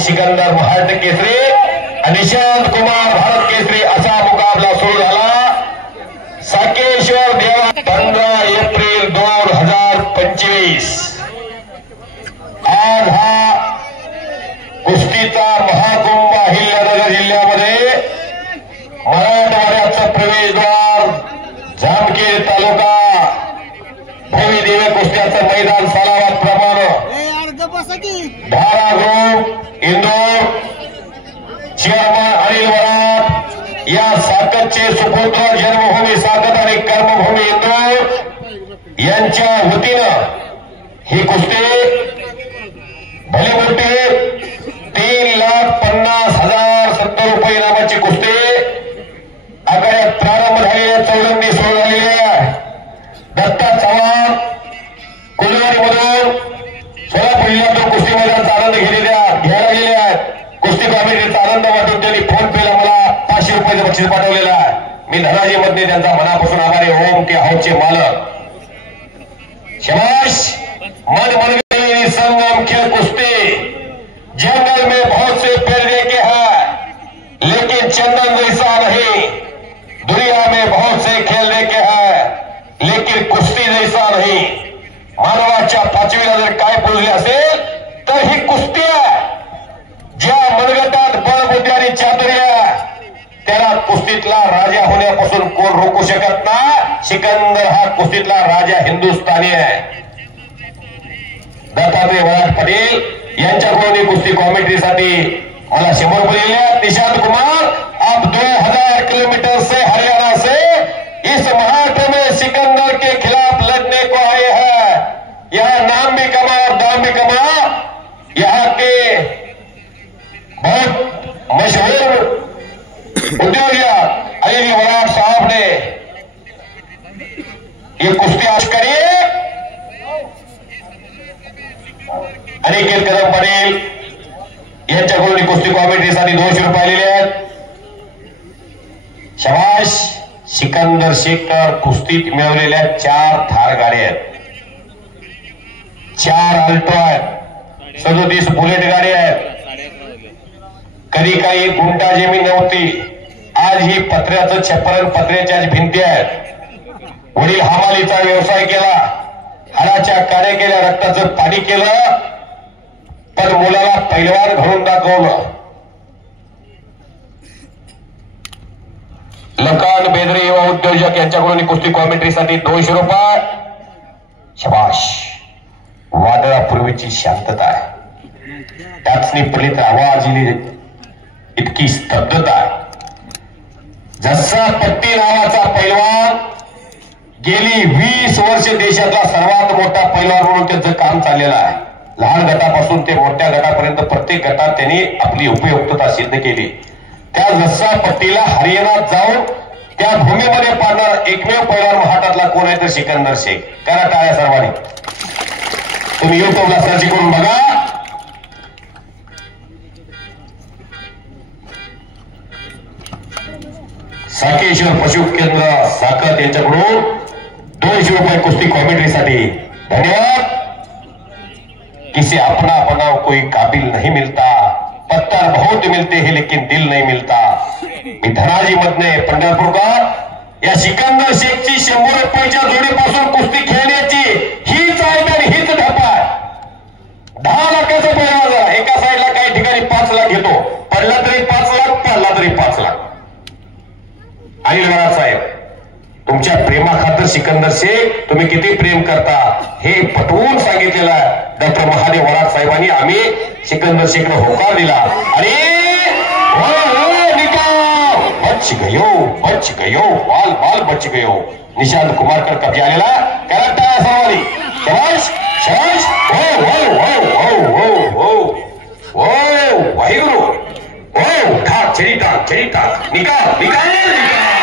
सिकंदर महाराष्ट्र केसरी आणि निशांत कुमार भारत केसरी असा मुकाबला सुरू झाला। साकेश्वर देवा 15 एप्रिल 2025 आज हा कुस्तीचा महाकुंभ अहिल्यानगर जिल्ह्यामध्ये मराठवाड्याचा प्रवेशद्वार जामखेड तालुका भव्य दिव्य कुस्त्याचं मैदान सालावाद प्रमाणे धारा ग्रुप इंदोर चेअरमन अनिल वराड या साकतचे सुपुत्र जन्मभूमी साकत आणि कर्मभूमी इंदोर यांच्या वतीनं ही कुस्ती भले मोठे 3,50,070 रुपये इनामाची कुस्ती आखाड्यात प्रारंभ झालेल्या चौरंगी सुरू झालेली आहे। दत्ता चव्हाण कुलवाडीमधून सोलापूर जिल्ह्यातून कुस्ती मैदानाचा आनंद घ्यायला गेले आहेत। कुस्ती कमिटीचा आनंद वाटून त्यांनी फोन पेला मला 500 रुपयाचं बक्षीस पाठवलेलं आहे। मी धनाजी मध्ये त्यांचा मनापासून आभारी ओम के हाऊसचे मालक शबाश। मन मनगढ़ी संगम खेल कुश्ती जंगल में बहुत से पेड़ देखे हैं लेकिन चंदन जैसा नहीं। दुनिया में बहुत से खेल देखे हैं लेकिन कुस्ती जैसा नहीं। मानवाच्या पाचवीला जर काय पुरले असेल तर ही कुस्ती आहे। ज्या मनगटात बळबुद्धी आणि चातुर्य त्याला कुस्तीतला राजा होण्यापासून कोण रोखू शकत नाही। सिकंदर हा कुस्तीतला राजा हिंदुस्थानी आहे। दत्तात्रय वराड पाटील यांच्याकडून कुस्ती कॉमेंट्रीसाठी मला 100 रुपये दिले। निशांत कुमार आप 2000 किलोमीटर से हरियाणा से इस महाकुंभ में सिकंदर के खिलाफ लड़ने को आए हैं। यहाँ नाम भी कमा और दाम भी कमा। यहाँ के बहुत मशहूर उद्योगी अनिल वराड साहब ने ये कुस्ती आज करी। अनिकेत कदम पाटील यांच्याकडून कुस्ती कॉमेंट्रीसाठी 200 रुपये आलेले आहेत। शबाश। सिकंदर शेखर कुस्तीत मिळवलेल्या 4 थार गाड्या आहेत, 4 अल्टो आहेत, 37 बुलेट गाड्या आहेत। कधी काही गुंटा जमीन नव्हती, आज ही पत्र्याचं छप्पर पत्र्याच्याच भिंती आहेत। वडील हमालीचा व्यवसाय केला, हाडाच्या काड्या केल्या, रक्ताचं पाणी केलं, पण मुलाला पैलवान घडून दाखवलं। लकान बेदरे युवा उद्योजक यांच्याकडून कुस्ती कॉमेंट्रीसाठी 200 रुपये। शबाश। वादळापूर्वीची शांतता आहे, टाचणी पडली तर आवाज इतकी स्तब्धता आहे। जसा पट्टी नावाचा पैलवान गेली 20 वर्ष देशातला सर्वात मोठा पैलवान म्हणून त्याचं काम चाललेलं आहे। लहान गटापासून ते मोठ्या गटापर्यंत प्रत्येक गटात त्यांनी आपली उपयुक्तता सिद्ध केली। त्या जसा पट्टीला हरियाणात जाऊन त्या भूमीमध्ये पाडणारा एकमेव पैलवान महाराष्ट्रातला कोण आहे तर सिकंदर शेख। करा टाळ्या सर्वांनी। तुम्ही युट्यूबला सर्च करून बघा। साकेश्वर पशु केंद्र साकत यांच्याकडून 200 रुपये कुस्ती कॉमेंट्रीसाठी। धन्यवाद। किसी अपना बनाव कोई काबिल नहीं मिलता, पत्थर बहुत मिलते हैं लेकिन दिल नहीं मिलता। मी धनाजी मधने पंढरपूरकर या सिकंदर शेखची 100 रुपयाच्या जोडीपासून कुस्ती खेळण्याची हीच आहे आणि हीच धप्पा आहे। 10 लाखाचा पैलवान एका साईडला काही ठिकाणी 5 लाख घेतो, पडला तरी 5 लाख, पडला तरी 5 लाख। अनिल वराड साहेब तुमच्या प्रेमाखातर सिकंदर शेख तुम्ही किती प्रेम करता हे पटवून सांगितलेलं आहे। डॉक्टर महादेव वराड साहेबांनी आम्ही सिकंदर शेखला होकार दिला आणि बच गयो बाल बाल बच गयो। निशांत कुमारकर कब्जा आलेला करेक्ट आहे सर्वांनी। शबाश शबाश। हो हो हो हो हो खेळतात निकाल निकाल निकाल